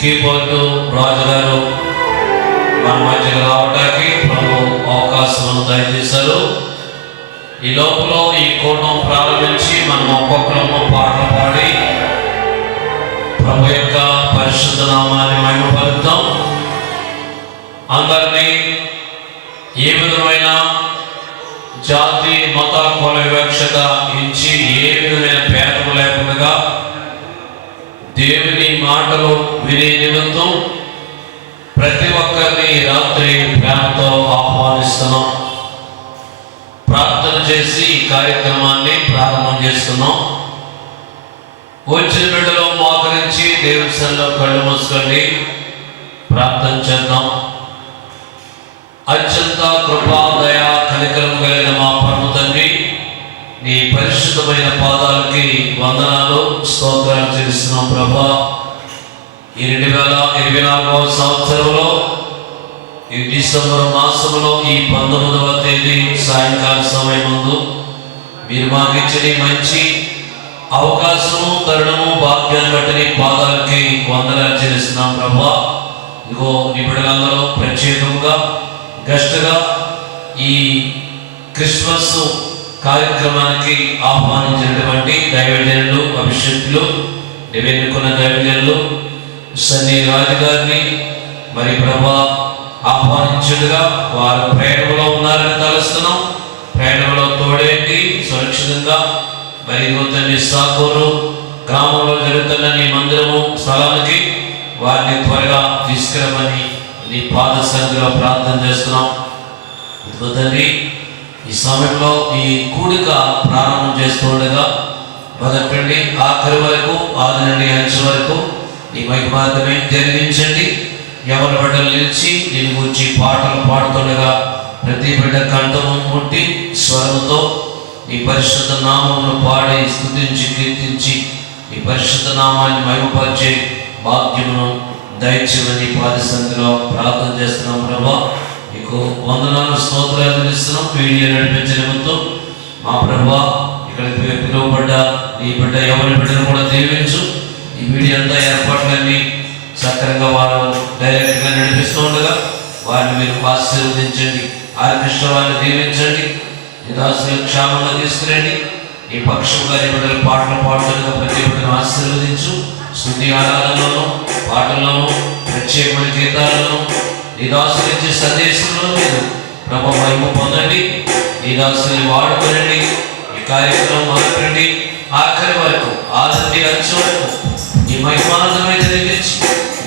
Keyboard రాజు చేస్తున్నాం వచ్చిన బిడ్డలో మోకరించి దేవుని సన్నిలో కళ్ళు మూసుకోండి. ప్రార్థన చేద్దాం. అత్యంత కృపా దయ కనికరం కలిగిన మా పరమ తండ్రి నీ పరిశుద్ధమైన పాదాలకి వందనాలు స్తోత్రాలు చేస్తున్నాం ప్రభా. ఈ రెండు వేల ఇరవై నాలుగవ సంవత్సరంలో ఈ డిసెంబర్ మాసంలో ఈ పంతొమ్మిదవ తేదీ సాయంకాల సమయం ముందు మీరు మాకిచ్చిన మంచి అవకాశము తరుణము భాగ్యాన్ని బట్టి పాదాలకి వందనాలు చేస్తున్నాం ప్రభా. ఇదిగో నిపుణులందరూ ప్రత్యేకంగా గెస్ట్గా ఈ క్రిస్మస్ కార్యక్రమానికి ఆహ్వానించినటువంటి దైవజనులు అభిషేకులు ఎన్నుకున్న దైవజనులు సన్నీ రాజు గారిని మరి ప్రభా ఆహ్వానించడుగా వారు ప్రయాణంలో ఉన్నారని తలుస్తున్నాం. ప్రయాణంలో తోడేంటి? సురక్షితంగా మరి సాకూరు గ్రామంలో జరుగుతున్న నీ మందిరము స్థలానికి వారిని త్వరగా తీసుకురమని నీ పాద సన్నిధిలో ప్రార్థన చేస్తున్నాం. తండ్రి ఈ సమయంలో ఈ కూడిక ప్రారంభం చేస్తుండగా మొదటి ఆఖరి వరకు ఆది నుండి అంచు వరకు నీ మైకి మార్గమే జరిగించండి. ఎవరి బిడ్డలు నిలిచి నేను గురించి పాటలు పాడుతుండగా ప్రతి బిడ్డ కంఠము ముట్టి స్వరముతో ఈ పరిశుద్ధ నామమును పాడి స్థుతించి కీర్తించి ఈ పరిశుద్ధ నామాన్ని మహిమపరిచే భాగ్యమును దయచేయమని పాది సంధిలో ప్రార్థన చేస్తున్నాం ప్రభా. మీకు వందనాలు స్తోత్రాలు ఇస్తున్నాం వీడియో నడిపించిన నిమిత్తం మా ప్రభా ఇక్కడ పిలువబడ్డ నీ బిడ్డ ఎవరి బిడ్డను కూడా దీవించు. ఈ మీడియా అంతా ఏర్పాట్లన్నీ సక్రంగా వారు డైరెక్ట్గా నడిపిస్తూ ఉండగా వారిని మీరు ఆశీర్వదించండి. ఆర్కెస్ట్ర వారిని దీవించండి. నిరాశలు క్షేమంగా తీసుకురండి. ఈ పక్షం నీ పాటలు పాటలుగా ప్రతి ఒక్కరిని ఆశీర్వదించు. శుద్ధి ఆరాధనలోను పాటల్లోను ప్రత్యేకమైన గీతాలను నిదాసులు ఇచ్చే సందేశంలో మీరు ప్రభు మహిమ పొందండి. నిదాసుని వాడుకోనండి. ఈ కార్యక్రమం మొదలుపెట్టి ఆఖరి వరకు ఆదండి అంచు వరకు ఈ మహిమానమైన జరిగించి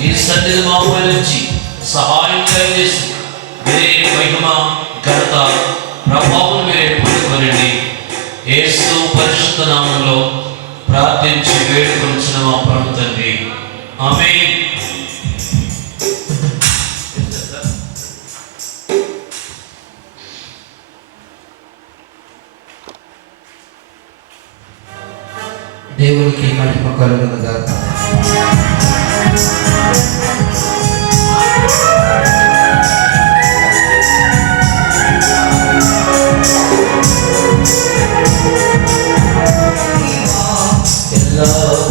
నీ సన్నిధి మాపై నుంచి సహాయం కలిగేసి మీరే మహిమ ఘనత ప్రభావం మీరే పొందుకొనండి. ఏసు పరిశుద్ధ నామంలో ప్రార్థించి వేడుకొనిచిన మా పరమ తండ్రి. ఆమె దేవునికి మహిమ కలుగును గాక love.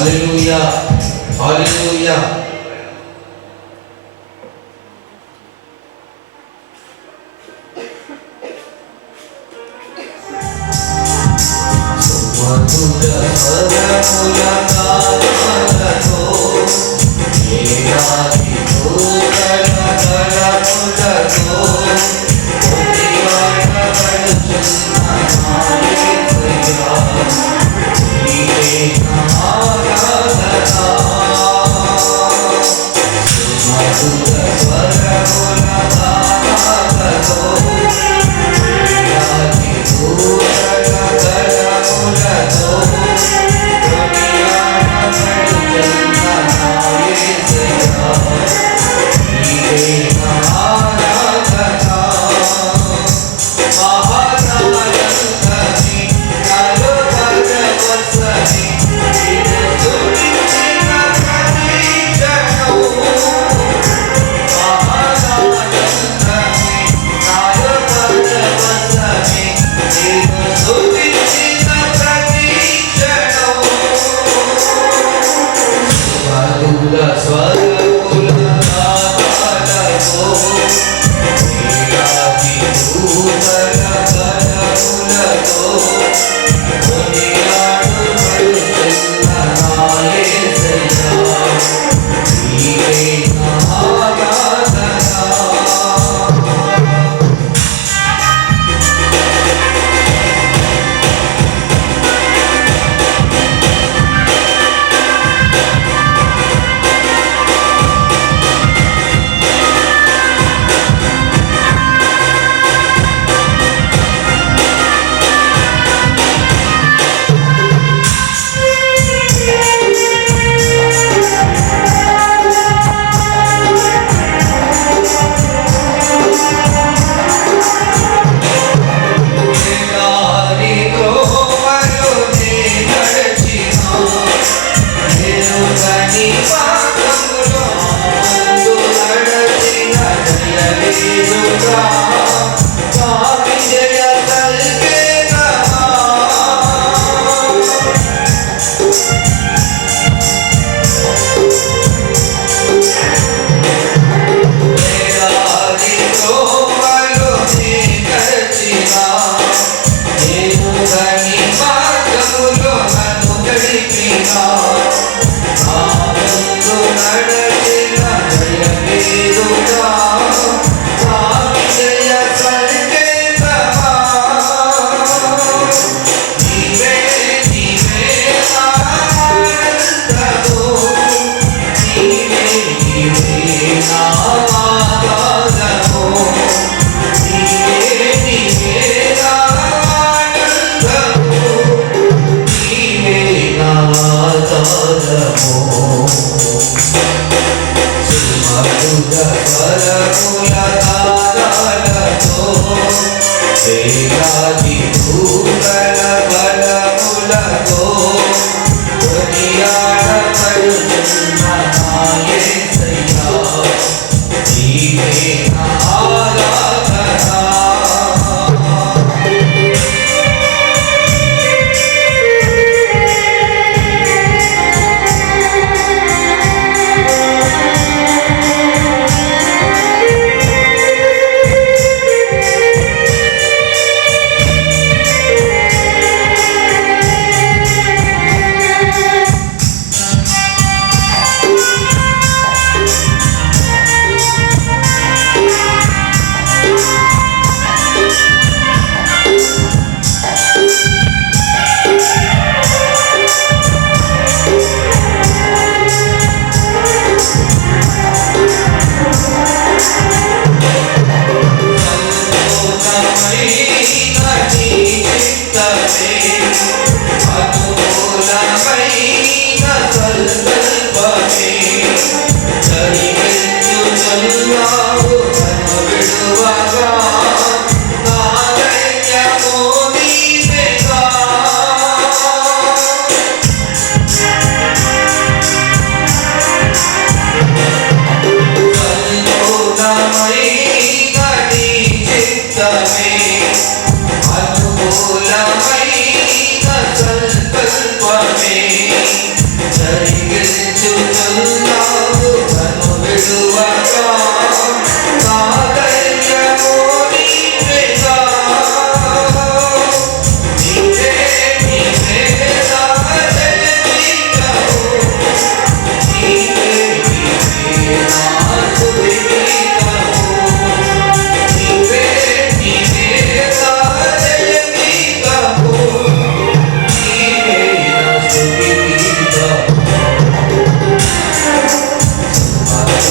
Hallelujah. Hallelujah. దూతల గణములతో కొనియాడబడుతున్న Lord,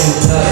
in touch.